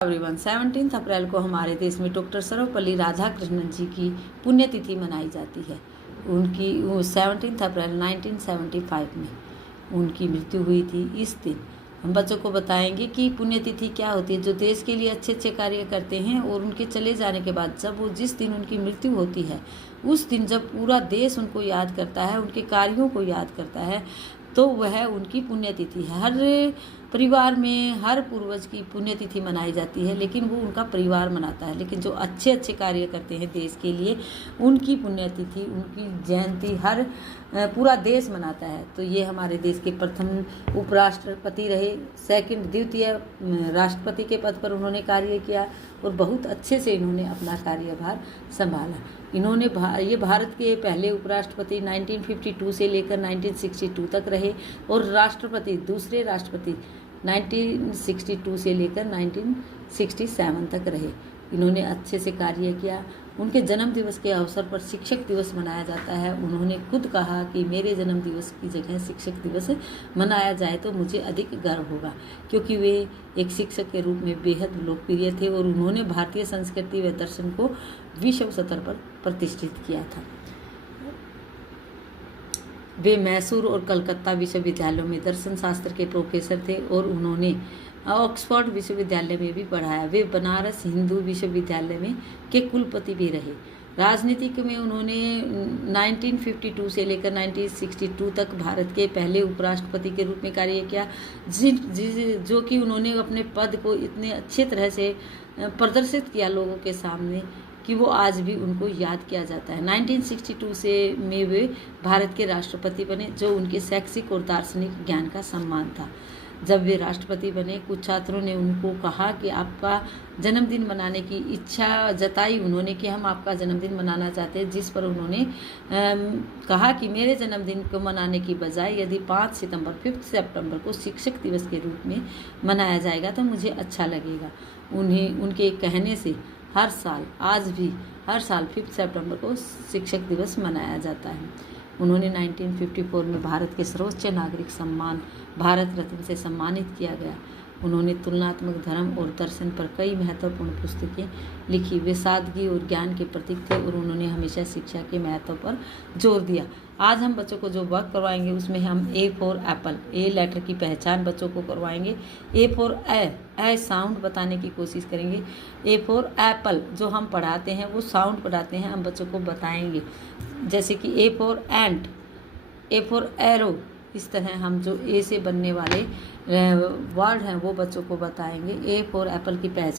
Everyone 17 अप्रैल को हमारे देश में डॉक्टर सर्वपल्ली राधाकृष्णन जी की पुण्यतिथि मनाई जाती है। उनकी 17 अप्रैल 1975 में उनकी मृत्यु हुई थी। इस दिन हम बच्चों को बताएंगे कि पुण्यतिथि क्या होती है, जो देश के लिए अच्छे अच्छे कार्य करते हैं और उनके चले जाने के बाद जब वो जिस दिन उनकी मृत्यु होती है उस दिन जब पूरा देश उनको याद करता है, उनके कार्यों को याद करता है, तो वह उनकी पुण्यतिथि है। हर परिवार में हर पूर्वज की पुण्यतिथि मनाई जाती है, लेकिन वो उनका परिवार मनाता है। लेकिन जो अच्छे अच्छे कार्य करते हैं देश के लिए, उनकी पुण्यतिथि, उनकी जयंती हर पूरा देश मनाता है। तो ये हमारे देश के प्रथम उपराष्ट्रपति रहे, द्वितीय राष्ट्रपति के पद पर उन्होंने कार्य किया और बहुत अच्छे से इन्होंने अपना कार्यभार संभाला। इन्होंने ये भारत के पहले उपराष्ट्रपति 1952 से लेकर 1962 तक रहे और राष्ट्रपति दूसरे राष्ट्रपति 1962 से लेकर 1967 तक रहे। इन्होंने अच्छे से कार्य किया। उनके जन्म दिवस के अवसर पर शिक्षक दिवस मनाया जाता है। उन्होंने खुद कहा कि मेरे जन्म दिवस की जगह शिक्षक दिवस मनाया जाए तो मुझे अधिक गर्व होगा, क्योंकि वे एक शिक्षक के रूप में बेहद लोकप्रिय थे और उन्होंने भारतीय संस्कृति व दर्शन को विश्व स्तर पर प्रतिष्ठित किया था। वे मैसूर और कलकत्ता विश्वविद्यालयों में दर्शन शास्त्र के प्रोफेसर थे और उन्होंने ऑक्सफोर्ड विश्वविद्यालय में भी पढ़ाया। वे बनारस हिंदू विश्वविद्यालय में के कुलपति भी रहे। राजनीतिक में उन्होंने 1952 से लेकर 1962 तक भारत के पहले उपराष्ट्रपति के रूप में कार्य किया, जो कि उन्होंने अपने पद को इतने अच्छे तरह से प्रदर्शित किया लोगों के सामने कि वो आज भी उनको याद किया जाता है। 1962 से में वे भारत के राष्ट्रपति बने, जो उनके शैक्षिक और दार्शनिक ज्ञान का सम्मान था। जब वे राष्ट्रपति बने, कुछ छात्रों ने उनको कहा कि आपका जन्मदिन मनाने की इच्छा जताई उन्होंने कि हम आपका जन्मदिन मनाना चाहते हैं, जिस पर उन्होंने कहा कि मेरे जन्मदिन को मनाने की बजाय यदि 5 सितंबर को शिक्षक दिवस के रूप में मनाया जाएगा तो मुझे अच्छा लगेगा। उनके कहने से हर साल आज भी हर साल 5 सितंबर को शिक्षक दिवस मनाया जाता है। उन्होंने 1954 में भारत के सर्वोच्च नागरिक सम्मान भारत रत्न से सम्मानित किया गया। उन्होंने तुलनात्मक धर्म और दर्शन पर कई महत्वपूर्ण पुस्तकें लिखी। वे सादगी और ज्ञान के प्रतीक थे और उन्होंने हमेशा शिक्षा के महत्व पर जोर दिया। आज हम बच्चों को जो वर्क करवाएंगे उसमें हम A for apple, A letter की पहचान बच्चों को करवाएंगे। ए फॉर ए साउंड बताने की कोशिश करेंगे। ए फॉर एप्पल जो हम पढ़ाते हैं वो साउंड पढ़ाते हैं, हम बच्चों को बताएंगे। जैसे कि A for ant, A for aero, इस तरह हम जो ए से बनने वाले वर्ड हैं वो बच्चों को बताएंगे। ए फॉर एप्पल की पहचान